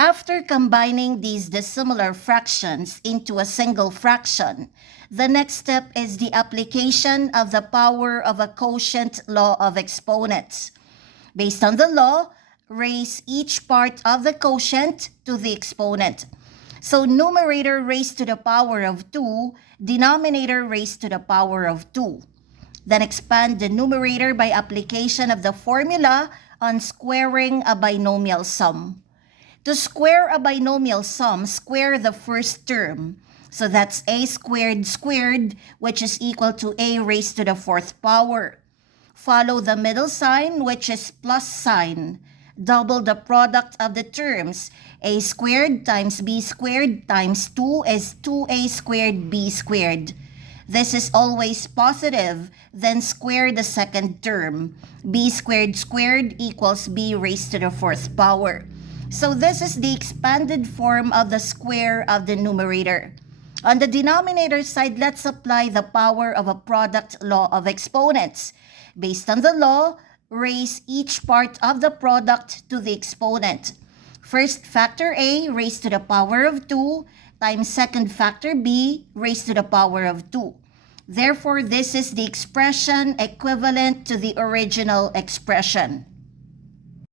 After combining these dissimilar fractions into a single fraction, the next step is the application of the power of a quotient law of exponents. Based on the law, raise each part of the quotient to the exponent. So numerator raised to the power of 2, denominator raised to the power of 2. Then expand the numerator by application of the formula on squaring a binomial sum. To square a binomial sum, square the first term. So that's a squared squared, which is equal to a raised to the fourth power. Follow the middle sign, which is plus sign. Double the product of the terms. A squared times b squared times 2 is 2a squared b squared. This is always positive, then square the second term. B squared squared equals b raised to the fourth power. So this is the expanded form of the square of the numerator. On the denominator side, let's apply the power of a product law of exponents. Based on the law, raise each part of the product to the exponent. First factor a raised to the power of 2 times second factor b raised to the power of 2. Therefore, this is the expression equivalent to the original expression.